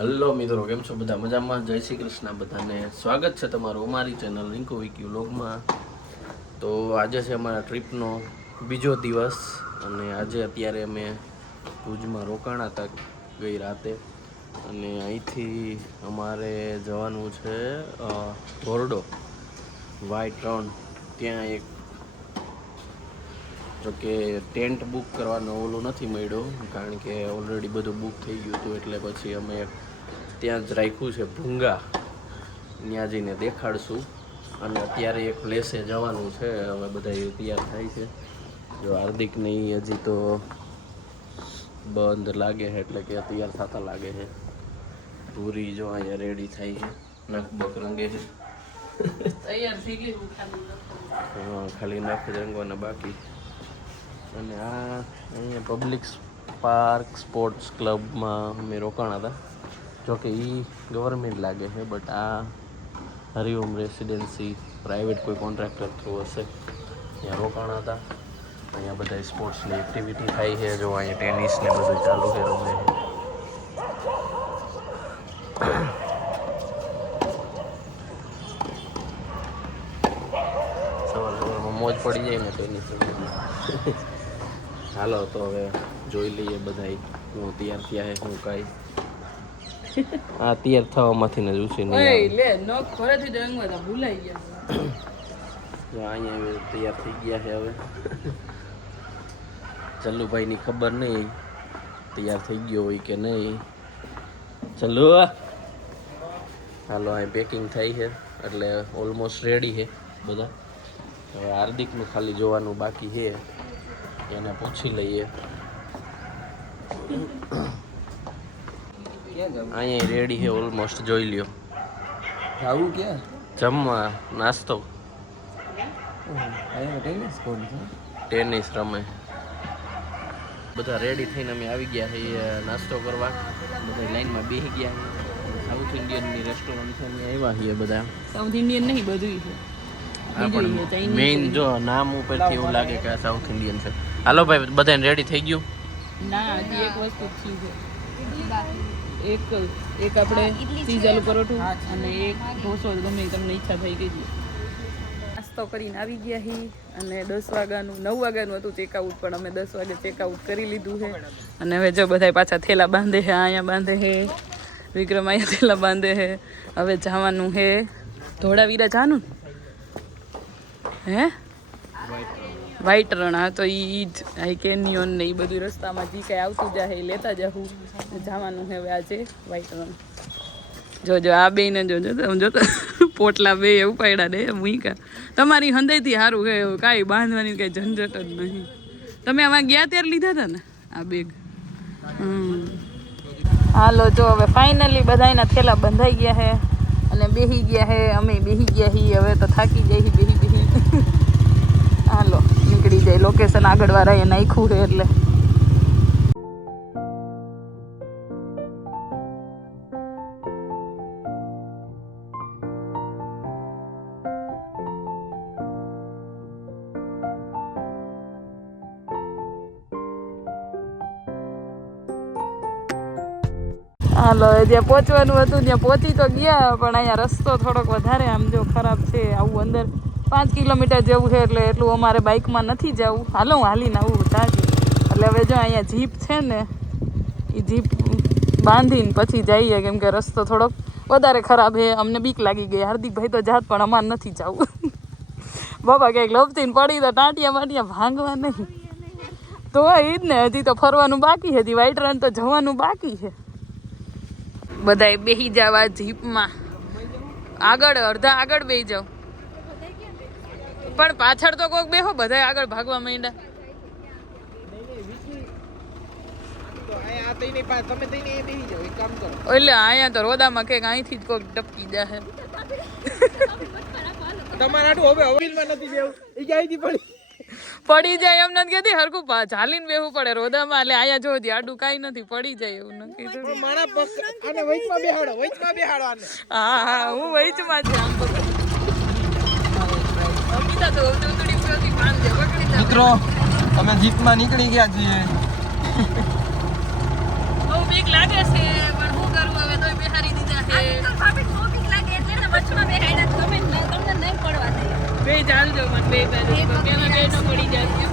Hello મિત્રો, કેમ છો બધા? મજામાં? જય શ્રી કૃષ્ણ બધાને. સ્વાગત છે તમારું અમારી ચેનલ રિંકુ વિકી વ્લોગમાં. તો આજે છે અમારા ટ્રીપનો બીજો દિવસ અને આજે અત્યારે અમે ભુજમાં રોકાણા હતા ગઈ રાતે અને અહીંથી અમારે જવાનું છે ધોરડો વાય રણ. ત્યાં એક જો કે ટેન્ટ બુક કરવાનો ઓલું નથી મળ્યો કારણ કે ઓલરેડી બધું બુક થઈ ગયું હતું, એટલે પછી અમે ત્યાં જ રાખ્યું છે ભૂંગા. ત્યાં જઈને દેખાડશું. અને અત્યારે એક પ્લેસે જવાનું છે, હવે બધા તૈયાર થાય છે. જો હાર્દિક નહીં હજી તો બંધ લાગે છે, એટલે કે તૈયાર થતા લાગે છે. પૂરી જો અહીંયા રેડી થાય છે, નખ બક રંગે છે. તૈયાર થઈ ગયું હા, ખાલી નખ રંગવાના બાકી. અને આ અહીંયા પબ્લિક પાર્ક સ્પોર્ટ્સ ક્લબમાં અમે રોકાણા હતા. જોકે એ ગવર્મેન્ટ લાગે છે, બટ આ હરિઓમ રેસિડેન્સી પ્રાઇવેટ કોઈ કોન્ટ્રાક્ટર થ્રુ હશે. ત્યાં રોકાણા હતા. અહીંયા બધા સ્પોર્ટ્સની એક્ટિવિટી થાય છે. જો અહીંયા ટેનિસ ને બધું ચાલુ છે, રમે છે. સવાર સવારમાં મોજ પડી જાય ને ટેનિસ. હાલો તો હવે જોઈ લઈએ બધા હું તૈયાર થયા છે હું કાંઈ. આ તૈયાર થવામાંથી ને જોશે નહીં લે નો ખરેથી રંગવા તા ભૂલાઈ ગયા. અહીંયા તૈયાર થઈ ગયા છે. હવે ચલ્લુભાઈની ખબર નહીં તૈયાર થઈ ગયો હોય કે નહીં. ચલ્લુ હાલો, અહીં પેકિંગ થઈ છે એટલે ઓલમોસ્ટ રેડી છે બધા. હવે હાર્દિકનું ખાલી જોવાનું બાકી છે, એને પૂછી લઈએ. અહીંયા રેડી છે ઓલમોસ્ટ, જોઈ લ્યો. આવું ક્યાં જમવા નાસ્તો ટેનિસ રમે. બધા રેડી થઈને અમે આવી ગયા છીએ નાસ્તો કરવા. બધા લાઈનમાં બેસી ગયા છે. સાઉથ ઇન્ડિયનની રેસ્ટોરન્ટ છે, અમે આવ્યા છીએ બધા. સાઉથ ઇન્ડિયન નહીં બધું છે. આ પણ મેઇન જો નામ ઉપરથી એવું લાગે કે આ સાઉથ ઇન્ડિયન છે. હાલો ભાઈ, બધાને રેડી થઈ ગયું? ના, હજી એક વસ્તુ જ છે. એક આપણે ચીઝ આલુ પરોઠું અને એક ઢોસો, ગમે તમને ઈચ્છા થઈ ગઈ છે. નાસ્તો કરીને આવી ગયા હી અને 10 વાગ્યાનું 9 વાગ્યાનું હતું ચેકઆઉટ, પણ અમે 10 વાગે ચેકઆઉટ કરી લીધું છે. અને હવે જો બધા પાછા થેલા બાંધે છે, અહીંયા બાંધે છે, વિક્રમ અહીંયા થેલા બાંધે છે. હવે જવાનું છે ધોળાવીરા જવાનું હે વ્હાઈટ રણ. હા તો ઈ જ આ કેનિયોન ને એ બધું રસ્તામાં જે કાંઈ આવતું જાય એ લેતા જાઉં. જવાનું છે હવે આજે વ્હાઈટ રણ. જોજો આ બે ને જોજો, તમે જોતો પોટલા બે એવું પાડ્યા દે મૂકા. તમારી હંદાઈથી સારું છે, એવું કાંઈ બાંધવાની કાંઈ ઝંઝટ જ નહીં. તમે આમાં ગયા ત્યારે લીધા હતા ને આ બેગ? હાલો જો હવે ફાઇનલી બધાના થેલા બંધાઈ ગયા છે અને બેસી ગયા છે. અમે બેસી ગયા છીએ, હવે તો થાકી જાય બેસી. હાલો નીકળી જાય. લોકેશન આગળ વાળા એ નાખ્યું છે એટલે. હાલો જ્યાં પહોંચવાનું હતું ત્યાં પહોંચી તો ગયા, પણ અહીંયા રસ્તો થોડોક વધારે આમ જો ખરાબ છે. આવું અંદર 5 કિલોમીટર જેવું છે, એટલે એટલું અમારે બાઇકમાં નથી જવું. હાલો હું હાલીને આવું તાજી. એટલે હવે જો અહીંયા જીપ છે ને, એ જીપ બાંધીને પછી જઈએ, કેમ કે રસ્તો થોડોક વધારે ખરાબ છે. અમને બીક લાગી ગઈ. હાર્દિકભાઈ તો જાત, પણ અમારે નથી જવું. બાબા કંઈક લપસીને પડી તો ટાંટિયા બાટિયા ભાંગવા નહીં તો એ જ ને. હજી તો ફરવાનું બાકી છે, હજી વ્હાઈટ રણ તો જવાનું બાકી છે. બધાએ બેસી જવા જીપમાં. આગળ અડધા આગળ બેસી જાઓ, પણ પાછળ તો કોક બેહો. બધા આગળ ભાગવા માંડ્યા. એટલે અહીંયા તો રોદામાં કે અહીંથી જ કોક ટપકી જાહે. પડી જાય એમ નથી કહેતી, હરખું ચાલીને બેહવું પડે રોદામાં. એટલે અહીંયા જો આડું કાંઈ નથી, પડી જાય એવું નથી. હા હા, હું વચમાં છે. આમ તો મિત્રો અમે જીપમાં નીકળી ગયા છીએ. બહુ બીક લાગે છે, પણ શું કરવું હવે તો બે ચાલજો મને બે બાજુ તો કેમાં બે ન પડી જાય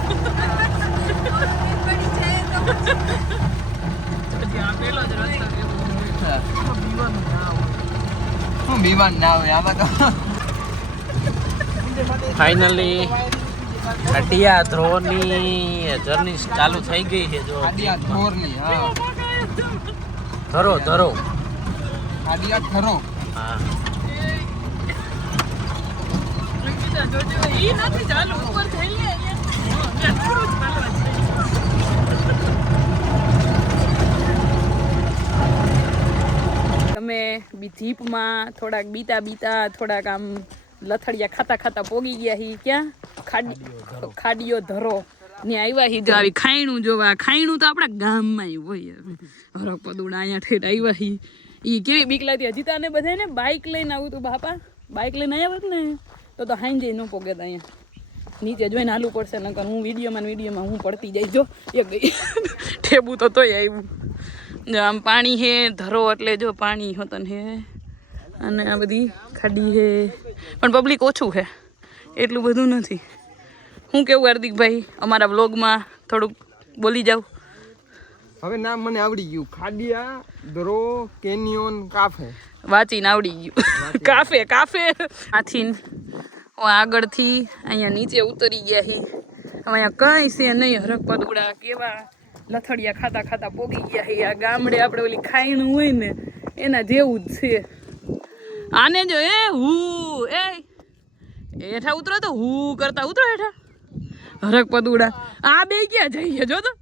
પછી આ પેલો જ રસ્તો હું બીમાર ના હોય આમાં તો ફાઇનલી હડિયા ધ્રોની જર્ની ચાલુ થઈ ગઈ છે જો આડિયા ધોરની હા ધરો ધરો આડિયા ધરો હા ઈ નથી ચાલુ ઉપર જઈએ તમે જીપમાં થોડાક બીતા થોડાક આમ લથડિયા ખાતા પોગી ગયા હી ક્યાં ખાડીઓ ધરો ને આવ્યા હી જો આવી ખાયણું જોવા ખાયણું તો આપણા ગામમાં હોય હરક પદુડા અહીંયા ઠેઠ આવ્યા હી ઈ કેવી બીક લાગતી હજી તને બધાને બાઇક લઈને આવું તું બાપા બાઇક લઈને આવ્યા હોત ને તો હાઈ જઈ ન પોગે તો અહીંયા નીચે જોઈને હાલવું પડશે નકર હું વિડીયોમાં હું પડતી જઈશ જો એક ગઈ ઠેબું તો તોય આવ્યું જો આમ પાણી હે ધરો એટલે જો પાણી હોતન હે અને આ બધી ખાડી હે પણ પબ્લિક ઓછું હે એટલું બધું નથી હું કેવું હાર્દિકભાઈ અમારા વ્લોગમાં થોડુંક બોલી જાઉં હવે નામ મને આવડી ગયું ખાડિયા ધરો કેનિયોન કાફે વાંચીને આવડી ગયું કાફે આથી આગળથી અહીંયા નીચે ઉતરી ગયા હી અહીંયા કંઈ છે નહીં હરક પદુડા કેવા લથડિયા ખાતા પોગી ગયા હી આ ગામડે આપણે ઓલી ખાઈનું હોય ને એના જેવું જ છે આને જો હેઠા ઉતરો તો હું કરતા ઉતરો હેઠા હરક પદુડા આ બે ક્યાં જઈએ જો તો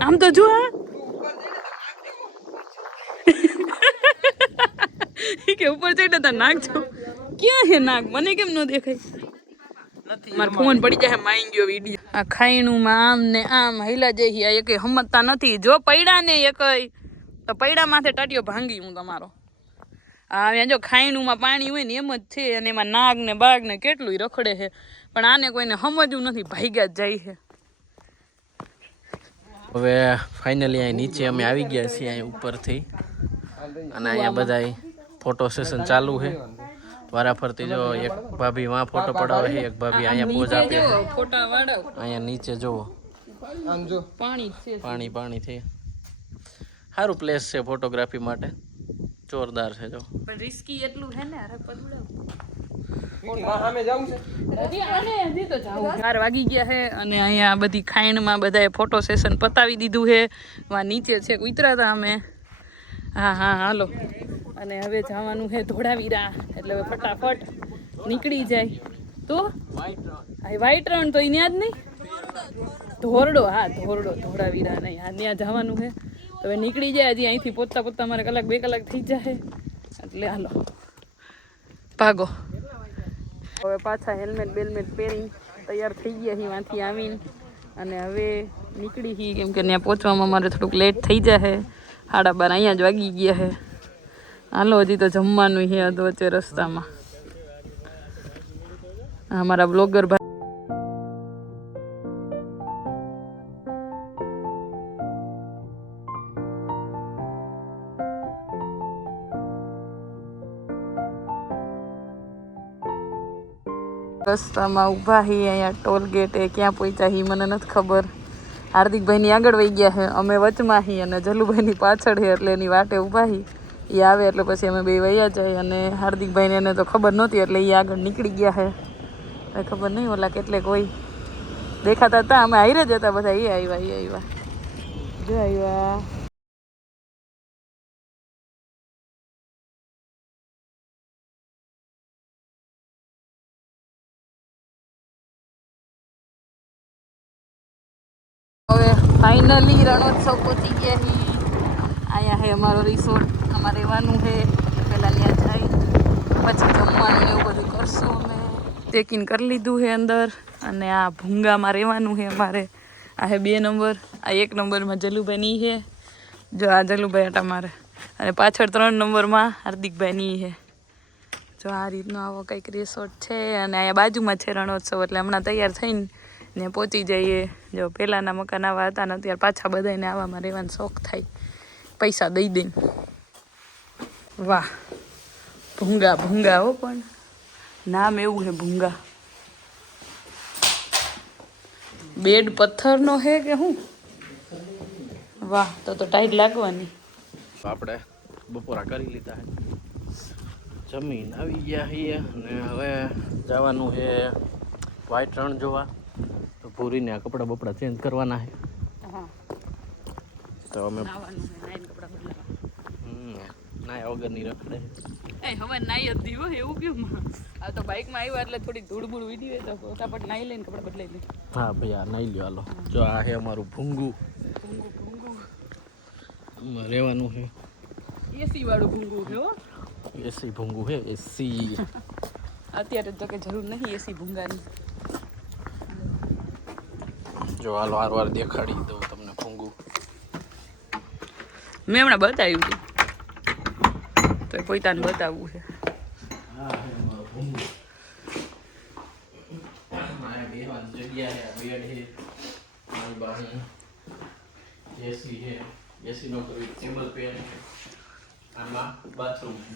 આમ તો જો કે ઉપર ચડે તો નાક છો ક્યાં હે નાક મને કેમ ન દેખાય મારો ફોન પડી જાય માઈ ગયો વિડીયો આ ખાઈણું માં આમ ને આમ હૈલા જઈ આ એકે સમજતા નથી જો પૈડા ને એકય તો પૈડા માથે ટાટિયો ભાંગી હું તમારો આ જો ખાઈણું માં પાણી હોય ને એમ જ છે અને એમાં નાગ ને બાગ ને કેટલું રખડે છે પણ આને કોઈને સમજવું નથી ભાગ્યા જ જાય છે હવે ફાઇનલી અહીં નીચે અમે આવી ગયા છીએ અહીં ઉપરથી અને અહીંયા બધા ફોટો સેશન ચાલુ છે વારાફરતી જો એક ભાભી વાં ફોટો પડાવે છે એક ભાભી અહીંયા પોઝ આપે છે ફોટા વાળો અહીંયા નીચે જોવો આમ જો પાણી છે પાણી છે સારું પ્લેસ છે ફોટોગ્રાફી માટે જોરદાર છે જો પણ રિસ્કી એટલું છે ને અરે પદુડા સામે જાવું છે હજી તો જાવ 4 વાગી ગયા છે અને અહીંયા બધી ખાઈણમાં બધાએ ફોટો સેશન પતાવી દીધું છે વા નીચે છે ઉતરા હતા અમે હા હાલો અને હવે જવાનું છે ધોળાવીરા એટલે હવે ફટાફટ નીકળી જાય તો વ્હાઈટ રણ તો અહીંયા જ નહીં ધોળાવીરા નહીં હા ત્યાં જવાનું છે તો હવે નીકળી જાય હજી અહીંથી પોતા મારે કલાક 2 કલાક થઈ જાય એટલે હાલો ભાગો હવે પાછા હેલ્મેટ પહેરી તૈયાર થઈ ગયા છીએ ત્યાંથી આવીને અને હવે નીકળી છીએ કેમ કે ત્યાં પહોંચવામાં મારે થોડુંક લેટ થઈ જાય 12:30 અહીંયા જ વાગી ગયા છે હાલો હજી તો જમવાનું છે અધ વચ્ચે રસ્તામાં અમારા બ્લોગર ભાઈ રસ્તામાં ઊભા હી અહીંયા ટોલ ગેટે ક્યાં પહોંચ્યા હી મને નથી ખબર હાર્દિકભાઈની આગળ વહી ગયા છે અમે વચમાં હી અને જલુભાઈની પાછળ છે એટલે એની વાટે ઊભા હી એ આવે એટલે પછી અમે બે વયા જાય અને હાર્દિકભાઈને એને તો ખબર નહોતી એટલે એ આગળ નીકળી ગયા છે ખબર નહીં ઓલા કેટલેક હોય દેખાતા હતા અમે હારે જ હતા બધા એ આવ્યા જો આવ્યા હવે ફાઇનલી રણોત્સવ પહોંચી ગયા હી અહીંયા છે અમારો રિસોર્ટ અમારે રહેવાનું છે પહેલાં ત્યાં જાય પછી જમવાનું એવું બધું કરશું અમે ચેકિન કરી લીધું છે અંદર અને આ ભૂંગામાં રહેવાનું છે અમારે આ છે 2 નંબર આ 1 નંબરમાં જલુભાઈની છે જો આ જલુભાઈ આટા મારે અને પાછળ 3 નંબરમાં હાર્દિકભાઈની છે જો આ રીતનો આવો કંઈક રિસોર્ટ છે અને અહીંયા બાજુમાં છે રણોત્સવ એટલે હમણાં તૈયાર થઈને ને પહોંચી જઈએ. જો પહેલાંના મકાન આવા હતા ને અત્યારે પાછા બધાને આવામાં રહેવાનો શોખ થાય પૈસા દઈ દઈને. વાહ ભૂંગા ભૂંગા હો, પણ નામ એવું છે ભૂંગા. બેડ પથ્થરનો છે કે શું? વાહ, તો ટાઈટ લાગવાની. આપણે બપોરા કરી લીધા છે, જમીન આવી ગયા છીએ અને હવે જવાનું છે વ્હાઈટ રણ જોવા. તો પૂરીને આ કપડાં બપડા ચેન્જ કરવાના છે. તો અમે નાયા વગરની રખડે. હવે નાઈ હતી હો, એવું કેમ? આ તો બાઇકમાં આવ્યા એટલે થોડીક ધૂળ બૂળ વીડી હોય તો ફટાફટ નાઈ લઈને કપડાં બદલાઈ લે. હા ભાઈ, આ નાઈ લ્યો. હાલો, જો આ છે અમારું ભૂંગું. રહેવાનું છે. એસી વાળું ભૂંગું છે હો. એસી ભૂંગું છે, એસી. અત્યારે તો કે જરૂર નથી એસી ભૂંગાની. જો હાલો વાર દેખાડી દઉં તમને ભૂંગું. મેં હમણાં બતાવ્યું હતું તો પોતાને બતાવવું છે. હા, અમારું ભૂંગું. મારે બેહવાની જગ્યા છે, બેડ છે, મારી બાજુ એસી છે, એસી નો કોઈ ટેબલ પેન છે, આમાં બાથરૂમ છે.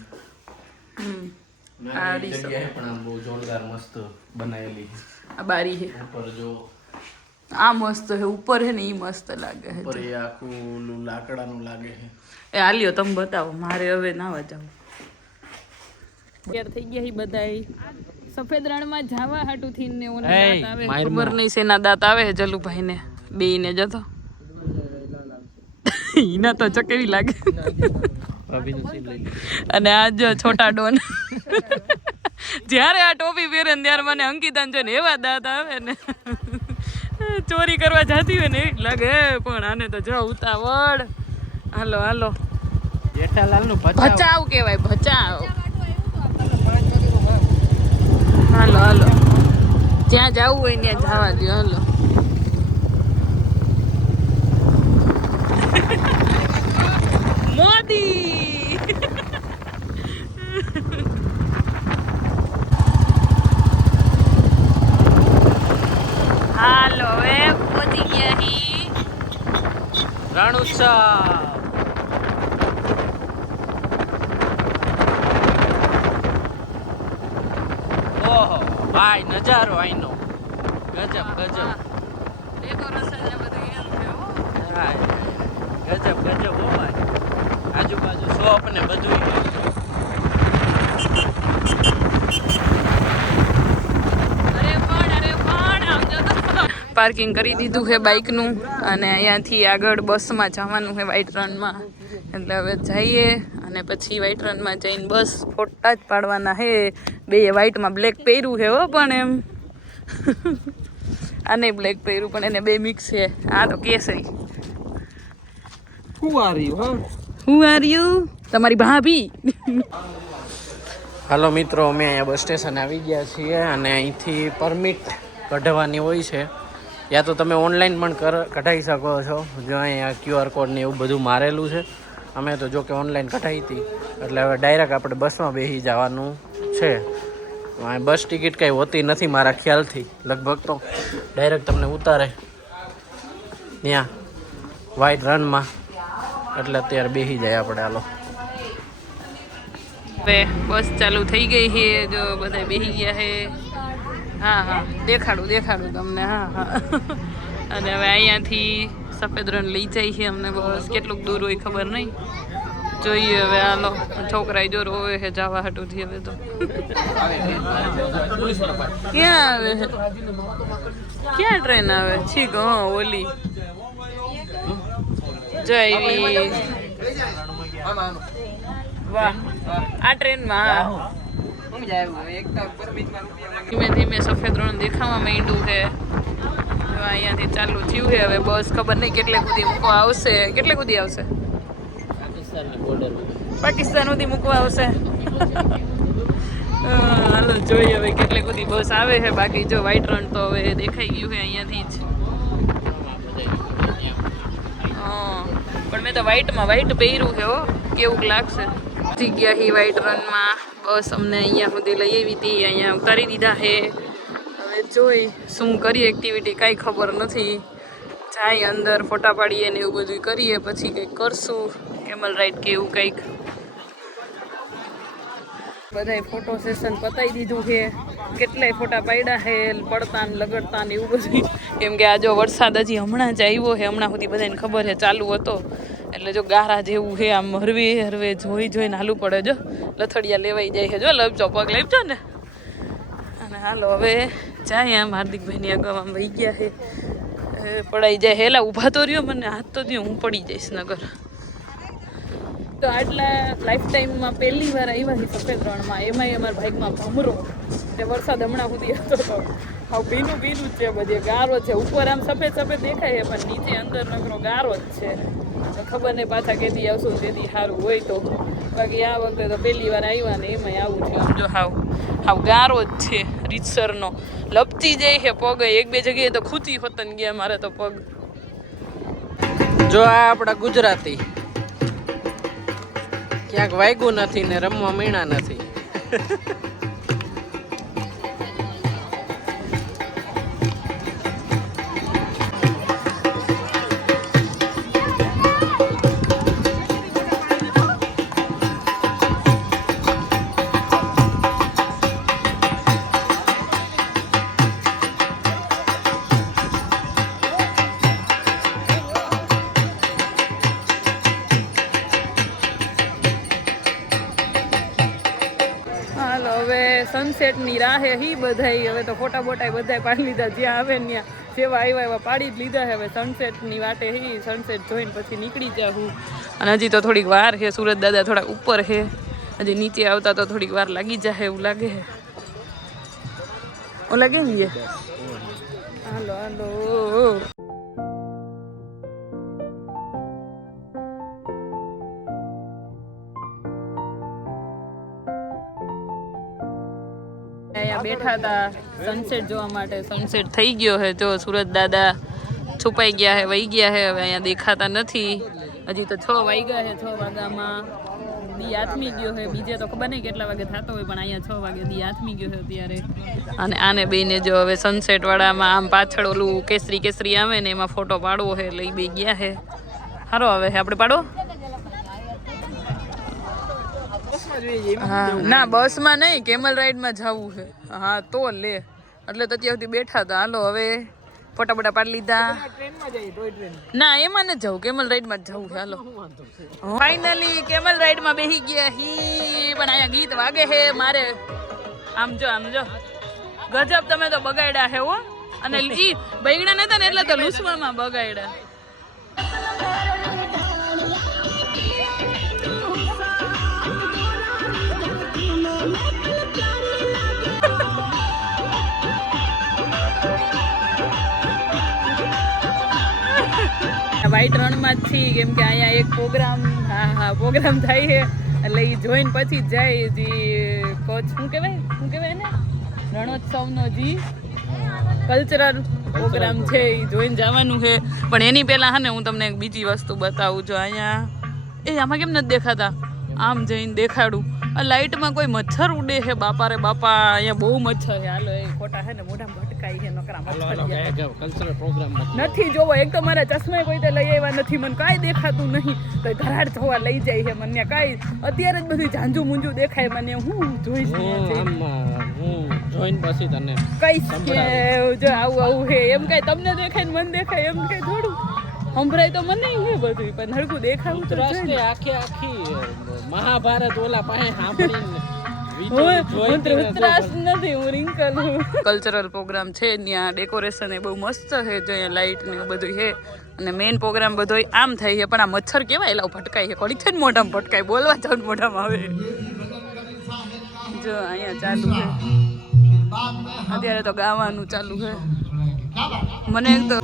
આ જગ્યા છે પણ આમ બહુ જોરદાર મસ્ત બનાવેલી છે. આ બારી છે. ઉપર જો આ મસ્ત છે, ઉપર છે ને ઈ મસ્ત લાગે છે. ઉપર એ આખું ઓલું લાકડાનું લાગે છે. એ હાલ્યો તમે બતાવો, મારે હવે નાવા જાવ. તૈયાર થઈ ગયા બધા સફેદ રણમાં જવા હાટું થી ને ઓને દાંત આવે ખબર નહીં શેના દાંત આવે જલુભાઈ ને બેયને જતો ઈના તો ચકેવી લાગે. અને આ જો છોટા ડોન જ્યારે આ ટોપી પહેરે ને ત્યારે મને અંકિતાને જોઈને એવા દાંત આવે ને ચોરી કરવા જતી હોય ને એવી લાગે. પણ આને તો જો ઉતાવળ. હાલો હાલો, જેઠાલાલ નું ભચાવ કહેવાય, ભચાવ. હાલો હાલો, જ્યાં જવું હોય ત્યાં જવા દો. હાલો મોદી. હાલો હવે પહોંચી ગયા હી રણ ઉત્સવ. ઓહો ભાઈ, નજારો આઈનો ગજબ ગજબ. ડેકોરેશન ને બધું એમ છે હો. હા, ગજબ ગજબ હો ભાઈ. આજુબાજુ શોપ ને બધું. પાર્કિંગ કરી દીધું છે બાઇકનું અને અહીંયાથી આગળ બસમાં જવાનું છે વ્હાઈટ રનમાં. એટલે હવે જઈએ અને પછી વ્હાઈટ રનમાં જઈને બસ ફોટા જ પાડવાના છે. બે વ્હાઈટમાં બ્લેક પહેર્યું છે હો, પણ એમ આ નહીં બ્લેક પહેર્યું પણ એને બે મિક્સ છે. આ તો કેસરી. હું આર યુ તમારી ભાભી. હાલો મિત્રો, અમે અહીંયા બસ સ્ટેશન આવી ગયા છીએ અને અહીંથી પરમિટ કઢાવવાની હોય છે. યા તો તમે ઓનલાઈન પણ કઢાવી શકો છો. જો અહીંયા QR કોડ ને એવું બધું મારેલું છે. અમે તો જો કે ઓનલાઈન કઢાવી હતી, એટલે હવે ડાયરેક્ટ આપણે બસમાં બેસી જવાનું છે. બસ ટિકિટ કંઈ હોતી નથી મારા ખ્યાલથી. લગભગ તો ડાયરેક્ટ તમને ઉતારે ત્યાં વ્હાઈટ રનમાં, એટલે અત્યારે બેસી જાય આપણે. હાલો હવે બસ ચાલુ થઈ ગઈ છે. જો બધા બેસી ગયા છે. હા હા, દેખાડું તમને. હા હા. અને હવે અહીંયાથી સફેદ રણ લઈ જાય છે અમને. બસ કેટલુંક દૂર હોય ખબર નહીં, જોઈએ હવે. હાલો, છોકરા જો રોવે છે જવા હાટુથી. હવે તો ક્યાં આવે છે? ક્યાં ટ્રેન આવે? છીક હા, ઓલી જો આવી. વાહ, આ ટ્રેનમાં ધીમે ધીમે સફેદ રણ દેખાવા માંડ્યું છે. અહીંયાથી ચાલુ થયું છે. હવે બસ ખબર નહીં કેટલે સુધી મૂકવા આવશે. કેટલે સુધી આવશે? પાકિસ્તાન સુધી મૂકવા આવશે. હાલો જોઈએ હવે કેટલે સુધી બસ આવે છે. બાકી જો વ્હાઈટ રણ તો હવે દેખાઈ ગયું છે અહીંયાથી જ. પણ મેં તો વ્હાઈટ પહેર્યું છે હો, કેવું લાગશે. જગ્યા હી વ્હાઈટ રનમાં બસ અમને અહીંયા સુધી લઈ આવી હતી. અહીંયા ઉતારી દીધા છે. હવે હવે જોઈ શું કરીએ એક્ટિવિટી કાંઈ ખબર નથી. જાય અંદર ફોટા પાડીએ ને એવું બધું કરીએ, પછી કંઈક કરશું કેમલ રાઈડ કે એવું કંઈક. બધાય ફોટો સેશન પતાવી દીધું છે. કેટલાય ફોટા પાડ્યા છે પડતા ને લગડતા ને એવું બધું. કેમ કે આ જો વરસાદ હજી હમણાં જ આવ્યો છે, હમણાં સુધી બધાને ખબર છે ચાલુ હતો, એટલે જો ગારા જેવું છે. આમ હરવે હરવે જોઈને હાલું પડે. જો લથડિયા લેવાઈ જાય છે. જો લપજો પગ લેપજો ને. અને હાલો હવે જાય. આમ હાર્દિકભાઈની આગળ આમ વહી ગયા છે. પડાઈ જાય. હેલા ઊભા તો રહ્યો, મને હાથ તો દો, હું પડી જઈશ નગર. તો આટલા લાઈફ ટાઈમમાં પહેલી વાર આવ્યા છે સફેદ રણમાં, એમાંય અમારા બાઇકમાં ભમરો. તે વરસાદ હમણાં સુધી હતો તો હવે ભીનું જ છે. બધે ગારો છે. ઉપર આમ સફેદ સફેદ દેખાય છે, પણ નીચે અંદર નકરો ગારો જ છે. ખબર નહીં પાછા કેદી આવશું, તેથી સારું હોય તો. બાકી આ વખતે તો પહેલી વાર આવ્યા ને એમાંય આવું છે. આમ જો હાવ ગારો જ છે રીતસરનો. લપચી જાય છે પગ. એક બે જગ્યાએ તો ખૂતી હોતન ગયા મારે તો પગ. જો આ આપણા ગુજરાતી ક્યાંક વાગ્યું નથી ને રમવા મીણા નથી. સનસેટની રાહે હી બધાય. હવે તો ફોટા બોટા બધાય પાડી લીધા. જ્યાં આવે ને ત્યાં જેવા આવ્યા એવા પાડી જ લીધા. હવે સનસેટની વાટે હી. સનસેટ જોઈને પછી નીકળી જાઉં. અને હજી તો થોડીક વાર છે. સુરત દાદા થોડા ઉપર છે, હજી નીચે આવતા તો થોડીક વાર લાગી જાય એવું લાગે છે. ઓ લાગે ને હાલો હાલો. અહીંયા બેઠા હતા સનસેટ જોવા માટે. સનસેટ થઈ ગયો છે. જો સુરત દાદા છુપાઈ ગયા છે, વહી ગયા છે. હવે અહીંયા દેખાતા નથી. હજી તો 6 વાગ્યા છે. 6 વાગ્યામાં દી આથમી ગયો છે. બીજે તો ખબર નહીં કેટલા વાગે થતો હોય, પણ અહીંયા 6 વાગે દી આથમી ગયો છે અત્યારે. અને આને બેને જો હવે સનસેટ વાળામાં આમ પાછળ ઓલું કેસરી કેસરી આવે ને એમાં ફોટો પાડવો છે, લઈ બે ગયા છે. સારો હવે આપણે પાડો. હા ના બસમાં નહીં, કેમલ રાઈડમાં જવું છે. હા તો લે, એટલે તો અત્યાર સુધી બેઠા હતા. હાલો હવે ફોટા બોટા પાડી લીધા. ના એમાં નથી જવું, કેમલ રાઈડમાં જ જવું છે. હાલો ફાઇનલી કેમલ રાઈડમાં બેસી ગયા હી. પણ અહીંયા ગીત વાગે છે મારે. આમ જો ગજબ તમે તો બગાડ્યા છે હો. અને ઈ બગડ્યા નતા ને એટલે તો લૂસવામાં બગાડ્યા. વ્હાઈટ રણમાં જ છીએ, કેમ કે અહીંયા એક પ્રોગ્રામ પ્રોગ્રામ થાય છે, એટલે એ જોઈને પછી જ જાય. કચ્છ શું કહેવાય ને રણોત્સવનો કલ્ચરલ પ્રોગ્રામ છે, એ જોઈને જવાનું છે. પણ એની પહેલાં હા ને હું તમને એક બીજી વસ્તુ બતાવું છું. અહીંયા આમાં કેમ નથી દેખાતા? આમ જઈને દેખાડું. આ લાઇટમાં કોઈ મચ્છર ઉડે છે. બાપા રે બાપા, અહીંયા બહુ મચ્છર છે. હાલો એ ખોટા છે ને મોઢામાં ભટકાઈ છે નકરા મચ્છર. નથી જોવો. એક તો મારા ચશ્મા કોઈ તો લઈ આવ્યા નથી, મને કાંઈ દેખાતું નહીં. તો ધરાડ થવા લઈ જાય છે મને કાંઈ. અત્યારે જ બધું ઝાંઝું મૂંઝું દેખાય મને. હું જોઈશ જોઈને પછી તને કઈશ કે જો આવું છે એમ કઈ તમને દેખાય ને મને દેખાય એમ કઈ થોડું સંભળાય તો મને છે બધું, પણ હરખું દેખાવું તો જોઈએ. આખી મહાભારત ઓલા પાસે સાંભળીને કલ્ચરલ પ્રોગ્રામ છે ત્યાં ડેકોરેશન એ બહુ મસ્ત છે. જો અહીંયા લાઇટ ને બધું છે અને મેઇન પ્રોગ્રામ બધો આમ થાય છે. પણ આ મચ્છર કેવાય એલા ભટકાય છે. ઘડીક થઈને મોઢામાં ભટકાય. બોલવા જાવ મોઢામાં આવે. જો અહીંયા ચાલુ છે અત્યારે તો ગાવાનું ચાલુ છે. મને એક તો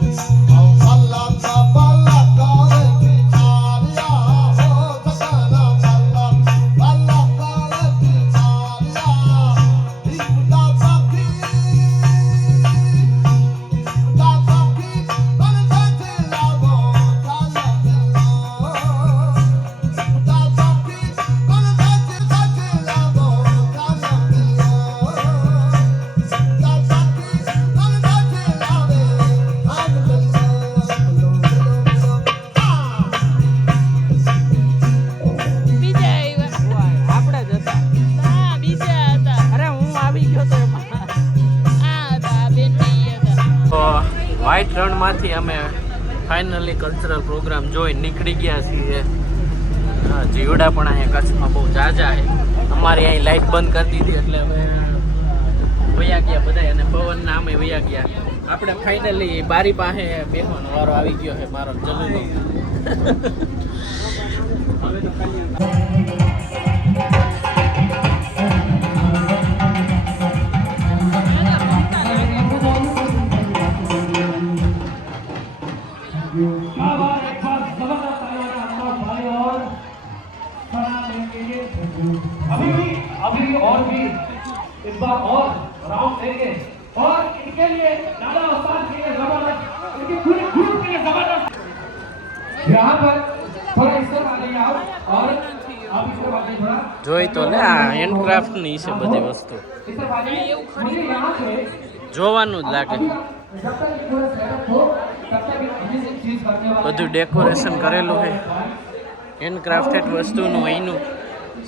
વ્હાઈટ રણમાંથી અમે ફાઇનલી કલ્ચરલ પ્રોગ્રામ જોઈ નીકળી ગયા છીએ. જીવડા પણ અહીંયા કચ્છમાં બહુ ઝાઝા છે. અમારી અહીં લાઈટ બંધ કરી દીધી એટલે અમે વયા ગયા બધા અને પવનના અમે વયા ગયા. આપણે ફાઇનલી બારી પાસે બેસવાનો વારો આવી ગયો છે મારો જલ્દી. હવે તો ખાલી अभी और भी इस बार और राउंड देंगे और इनके लिए दादा उस्ताद के लिए जबरदस्त इनके पूरे ग्रुप के लिए जबरदस्त यहाँ पर थोड़ा इस तरफ आ जाइए आप और आप इस तरफ आ जाइए थोड़ा જોઈ તો લે આ હેન્ડક્રાફ્ટ ની છે બધી વસ્તુ इस तरफ आ जाइए मुझे यहाँ से જોવાનું જ લાગે. जब तक ये पूरा सेटअप हो तब तक इस चीज करने वाला બધું ડેકોરેશન કરેલું છે હેન્ડક્રાફ્ટેડ વસ્તુનું અહીંનું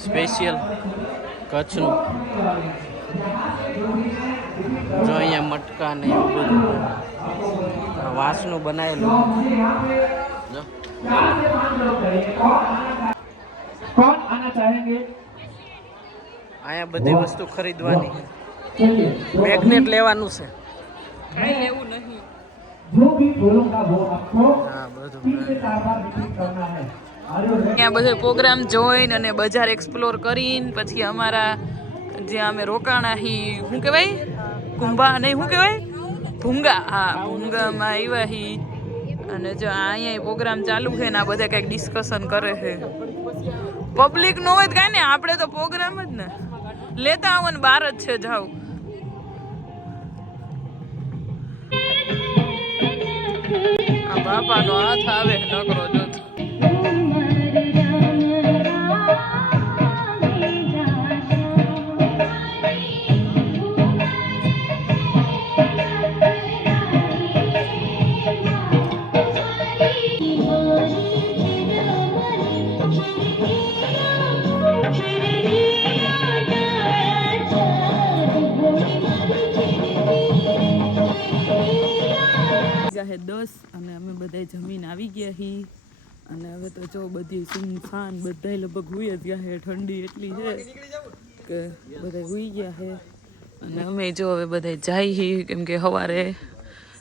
સ્પેશિયલ કચ્છનું. જો અહીંયા મટકા ને એવું બધું વાંસનું બનાવેલું. જો कौन आना चाहेंगे અહીંયા બધી વસ્તુ ખરીદવાની છે. चलिए મેગ્નેટ લેવાનું છે. કાંઈ લેવું નહીં. जो भी बोलूंगा वो आपको હા બધું 3 से 4 बार रिपीट करना है ત્યાં બધો પ્રોગ્રામ જોઈને અને બજાર એક્સપ્લોર કરીને પછી અમારા જ્યાં અમે રોકાણા હી શું કહેવાય કુંભા નહીં શું કહેવાય ભૂંગા. હા ભૂંગામાં આવ્યા હી અને જો અહીંયા પ્રોગ્રામ ચાલુ છે ને આ બધા કંઈક ડિસ્કશન કરે છે. પબ્લિક નો હોય તો કાંઈ ને આપણે તો પ્રોગ્રામ જ ને લેતા આવો ને બહાર જ છે જાવ. આ બાપાનો હાથ આવે નકરો જો હે 10 અને અમે બધા જમીન આવી ગયા હી અને હવે તો જો બધી સુનસાન બધા લગભગ હુઈ જ ગયા હે. ઠંડી એટલી છે કે બધા હુઈ ગયા હે અને અમે જો હવે બધા જાય હી કેમ કે સવારે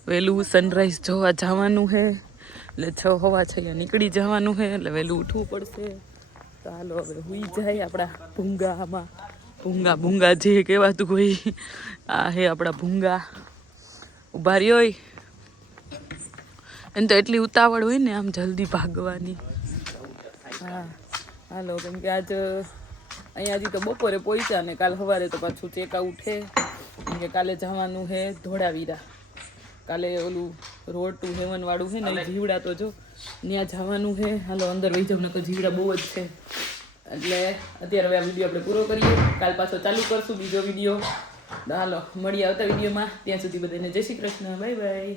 વહેલું સનરાઈઝ જોવા જવાનું છે એટલે 6:15 નીકળી જવાનું છે એટલે વહેલું ઉઠવું પડશે. તો હાલો હવે હુઈ જાય આપણા ભૂંગામાં. ભૂંગા જે કહેવાતું હોય આ હે આપણા ભૂંગા. ઉભા રહ્યો એને તો એટલી ઉતાવળ હોય ને આમ જલ્દી ભાગવાની. હા હાલો કેમ કે આજ અહીંયા હજી તો બપોરે પહોંચ્યા ને કાલ સવારે તો પાછું ચેકઆઉટ છે કેમ કે કાલે જવાનું છે ધોળાવીરા. કાલે ઓલું રોડ ટુ હેવન વાળું છે ને જીવડા તો જો ત્યાં જવાનું છે. હાલો અંદર વહી જાવ ને તો જીવડા બહુ જ છે એટલે અત્યારે હવે આ વિડીયો આપણે પૂરો કરીએ. કાલ પાછો ચાલુ કરશું બીજો વિડીયો. હાલો મળીએ આવતા વિડીયોમાં. ત્યાં સુધી બધાને જય શ્રી કૃષ્ણ. Bye bye.